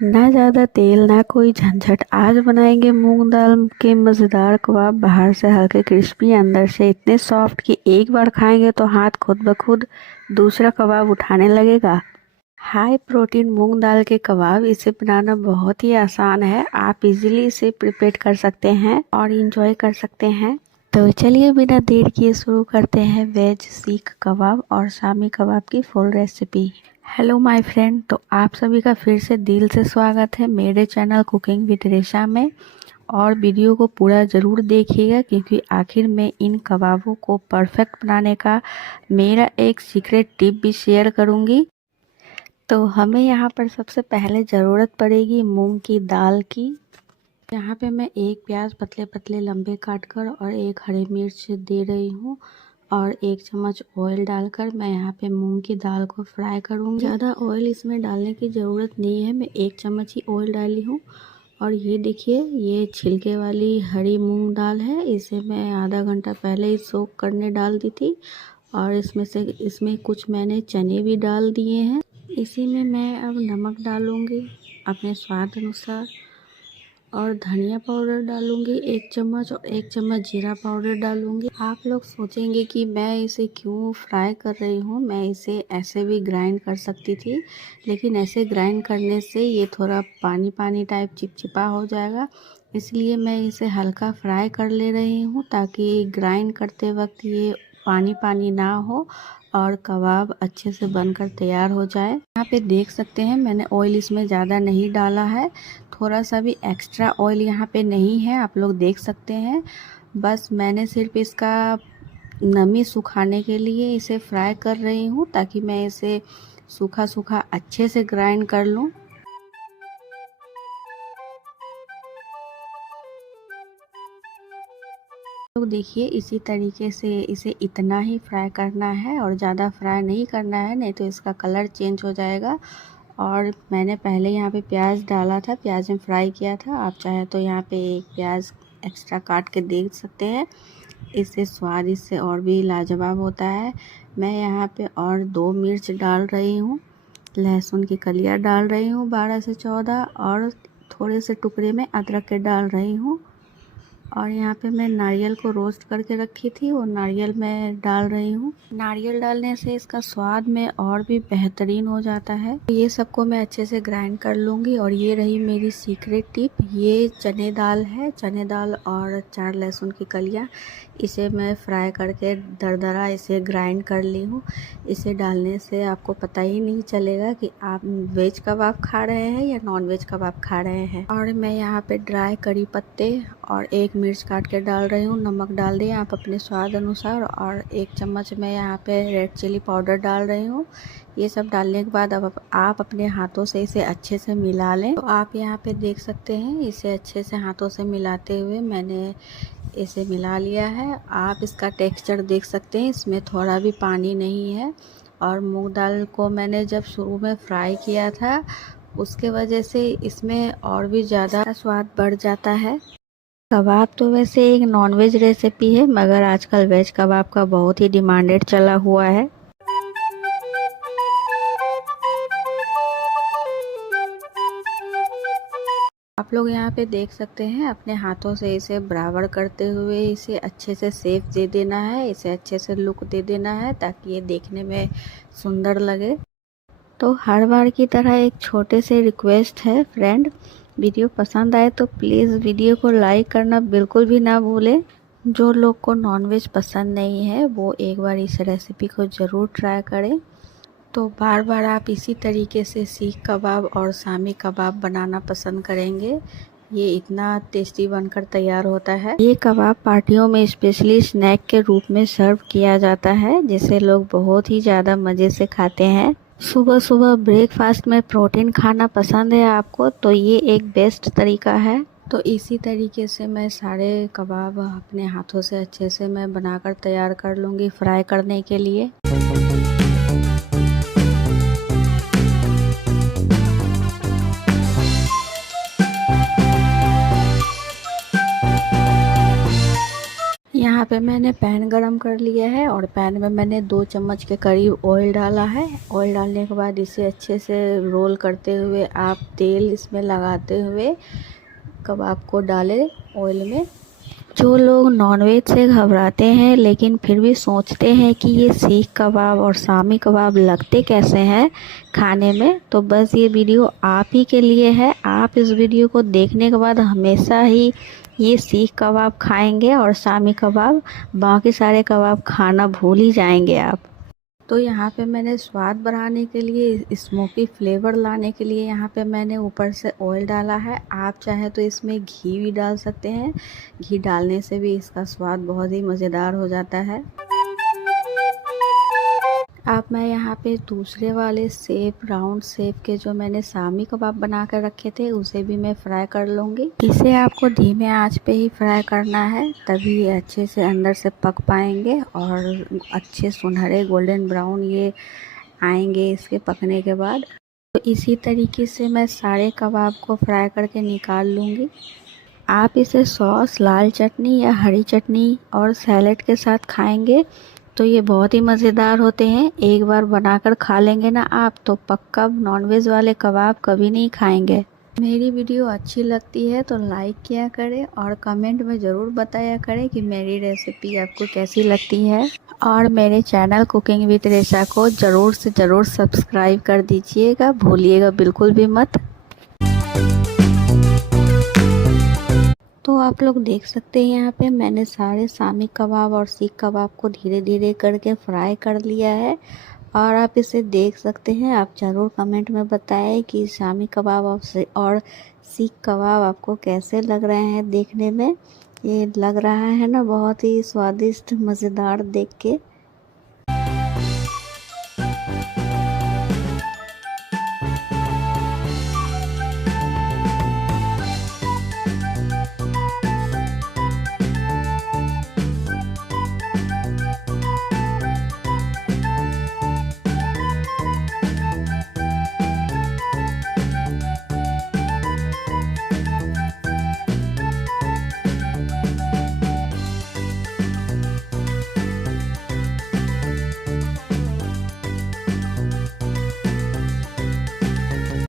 ना ज़्यादा तेल ना कोई झंझट। आज बनाएंगे मूंग दाल के मज़ेदार कबाब। बाहर से हल्के क्रिस्पी, अंदर से इतने सॉफ्ट कि एक बार खाएंगे तो हाथ खुद ब खुद दूसरा कबाब उठाने लगेगा। हाई प्रोटीन मूंग दाल के कबाब, इसे बनाना बहुत ही आसान है। आप इजीली इसे प्रिपेयर कर सकते हैं और इंजॉय कर सकते हैं। तो चलिए बिना देर किए शुरू करते हैं वेज सीख कबाब और शामी कबाब की full recipe. Hello my friend, तो आप सभी का फिर से दिल से स्वागत है मेरे चैनल कुकिंग विद रेशा में। और वीडियो को पूरा ज़रूर देखिएगा क्योंकि आखिर में इन कबाबों को परफेक्ट बनाने का मेरा एक सीक्रेट टिप भी शेयर करूंगी। तो हमें यहाँ पर सबसे पहले ज़रूरत पड़ेगी मूंग की दाल की। यहाँ पे मैं एक प्याज पतले पतले लंबे काटकर और एक हरी मिर्च दे रही हूँ और एक चम्मच ऑयल डालकर मैं यहाँ पे मूंग की दाल को फ्राई करूँगी। ज़्यादा ऑयल इसमें डालने की ज़रूरत नहीं है, मैं एक चम्मच ही ऑयल डाली हूँ। और ये देखिए, ये छिलके वाली हरी मूंग दाल है, इसे मैं आधा घंटा पहले ही सोक करने डाल दी थी। और इसमें कुछ मैंने चने भी डाल दिए हैं। इसी में मैं अब नमक डालूँगी अपने स्वाद अनुसार और धनिया पाउडर डालूंगी 1 चम्मच और 1 चम्मच जीरा पाउडर डालूंगी। आप लोग सोचेंगे कि मैं इसे क्यों फ्राई कर रही हूँ, मैं इसे ऐसे भी ग्राइंड कर सकती थी, लेकिन ऐसे ग्राइंड करने से ये थोड़ा पानी पानी टाइप चिपचिपा हो जाएगा। इसलिए मैं इसे हल्का फ्राई कर ले रही हूँ ताकि ग्राइंड करते वक्त ये पानी पानी ना हो और कबाब अच्छे से बनकर तैयार हो जाए। यहाँ पे देख सकते हैं मैंने ऑयल इसमें ज़्यादा नहीं डाला है, थोड़ा सा भी एक्स्ट्रा ऑयल यहाँ पे नहीं है, आप लोग देख सकते हैं। बस मैंने सिर्फ इसका नमी सुखाने के लिए इसे फ्राई कर रही हूँ ताकि मैं इसे सूखा सूखा अच्छे से ग्राइंड कर लूँ। तो देखिए, इसी तरीके से इसे इतना ही फ्राई करना है और ज़्यादा फ्राई नहीं करना है, नहीं तो इसका कलर चेंज हो जाएगा। और मैंने पहले यहाँ पे प्याज डाला था, प्याज में फ्राई किया था। आप चाहे तो यहाँ पे एक प्याज एक्स्ट्रा काट के देख सकते हैं, इससे स्वाद इससे और भी लाजवाब होता है। मैं यहाँ पे और 2 मिर्च डाल रही हूँ, लहसुन की कलियाँ डाल रही हूँ 12 से 14 और थोड़े से टुकड़े में अदरक के डाल रही हूँ। और यहाँ पे मैं नारियल को रोस्ट करके रखी थी, वो नारियल मैं डाल रही हूँ। नारियल डालने से इसका स्वाद में और भी बेहतरीन हो जाता है। ये सबको मैं अच्छे से ग्राइंड कर लूँगी। और ये रही मेरी सीक्रेट टिप, ये चने दाल है, चने दाल और 4 लहसुन की कलियाँ, इसे मैं फ्राई करके दरदरा इसे ग्राइंड कर ली हूँ। इसे डालने से आपको पता ही नहीं चलेगा कि आप वेज कबाब खा रहे हैं या नॉन वेज कबाब खा रहे हैं। और मैं यहाँ पे ड्राई करी पत्ते और 1 मिर्च काट के डाल रही हूँ। नमक डाल दें आप अपने स्वाद अनुसार और 1 चम्मच मैं यहाँ पे रेड चिली पाउडर डाल रही हूँ। ये सब डालने के बाद अब आप अपने हाथों से इसे अच्छे से मिला लें। तो आप यहाँ पे देख सकते हैं, इसे अच्छे से हाथों से मिलाते हुए मैंने इसे मिला लिया है। आप इसका टेक्सचर देख सकते हैं, इसमें थोड़ा भी पानी नहीं है। और मूंग दाल को मैंने जब शुरू में फ्राई किया था, उसके वजह से इसमें और भी ज़्यादा स्वाद बढ़ जाता है। कबाब तो वैसे एक नॉनवेज रेसिपी है, मगर आजकल वेज कबाब का बहुत ही डिमांडेड चला हुआ है। आप लोग यहाँ पे देख सकते हैं, अपने हाथों से इसे बराबर करते हुए इसे अच्छे से शेप दे देना है, इसे अच्छे से लुक दे देना है ताकि ये देखने में सुंदर लगे। तो हर बार की तरह एक छोटे से रिक्वेस्ट है फ्रेंड, वीडियो पसंद आए तो प्लीज़ वीडियो को लाइक करना बिल्कुल भी ना भूलें। जो लोग को नॉनवेज पसंद नहीं है वो एक बार इस रेसिपी को ज़रूर ट्राई करें। तो बार बार आप इसी तरीके से सीख कबाब और शामी कबाब बनाना पसंद करेंगे। ये इतना टेस्टी बनकर तैयार होता है। ये कबाब पार्टियों में स्पेशली स्नैक के रूप में सर्व किया जाता है, जिसे लोग बहुत ही ज़्यादा मज़े से खाते हैं। सुबह सुबह ब्रेकफास्ट में प्रोटीन खाना पसंद है आपको, तो ये एक बेस्ट तरीका है। तो इसी तरीके से मैं सारे कबाब अपने हाथों से अच्छे से मैं बनाकर तैयार कर लूँगी फ्राई करने के लिए। यहाँ यहाँ पे मैंने पैन गरम कर लिया है और पैन में मैंने 2 चम्मच के करीब ऑयल डाला है। ऑयल डालने के बाद इसे अच्छे से रोल करते हुए आप तेल इसमें लगाते हुए कबाब को डालें ऑयल में। जो लोग नॉनवेज से घबराते हैं लेकिन फिर भी सोचते हैं कि ये सीख कबाब और शामी कबाब लगते कैसे हैं खाने में, तो बस ये वीडियो आप ही के लिए है। आप इस वीडियो को देखने के बाद हमेशा ही ये सीख कबाब खाएंगे और शामी कबाब, बाकी सारे कबाब खाना भूल ही जाएंगे आप। तो यहाँ पे मैंने स्वाद बढ़ाने के लिए, स्मोकी फ्लेवर लाने के लिए यहाँ पे मैंने ऊपर से ऑयल डाला है। आप चाहे तो इसमें घी भी डाल सकते हैं। घी डालने से भी इसका स्वाद बहुत ही मज़ेदार हो जाता है। अब मैं यहाँ पे दूसरे वाले राउंड शेप के जो मैंने शामी कबाब बना कर रखे थे उसे भी मैं फ्राई कर लूँगी। इसे आपको धीमे आंच पे ही फ्राई करना है, तभी ये अच्छे से अंदर से पक पाएंगे और अच्छे सुनहरे गोल्डन ब्राउन ये आएंगे इसके पकने के बाद। तो इसी तरीके से मैं सारे कबाब को फ्राई करके निकाल लूँगी। आप इसे सॉस, लाल चटनी या हरी चटनी और सैलेड के साथ खाएंगे तो ये बहुत ही मज़ेदार होते हैं। एक बार बनाकर खा लेंगे ना आप तो पक्का नॉनवेज वाले कबाब कभी नहीं खाएंगे। मेरी वीडियो अच्छी लगती है तो लाइक किया करें और कमेंट में ज़रूर बताया करें कि मेरी रेसिपी आपको कैसी लगती है। और मेरे चैनल कुकिंग विद रेशा को ज़रूर से ज़रूर सब्सक्राइब कर दीजिएगा, भूलिएगा बिल्कुल भी मत। तो आप लोग देख सकते हैं यहाँ पे मैंने सारे शामी कबाब और सीख कबाब को धीरे धीरे करके फ्राई कर लिया है। और आप इसे देख सकते हैं। आप ज़रूर कमेंट में बताएं कि शामी कबाब और सीख कबाब आपको कैसे लग रहे हैं देखने में। ये लग रहा है ना बहुत ही स्वादिष्ट, मज़ेदार देख के।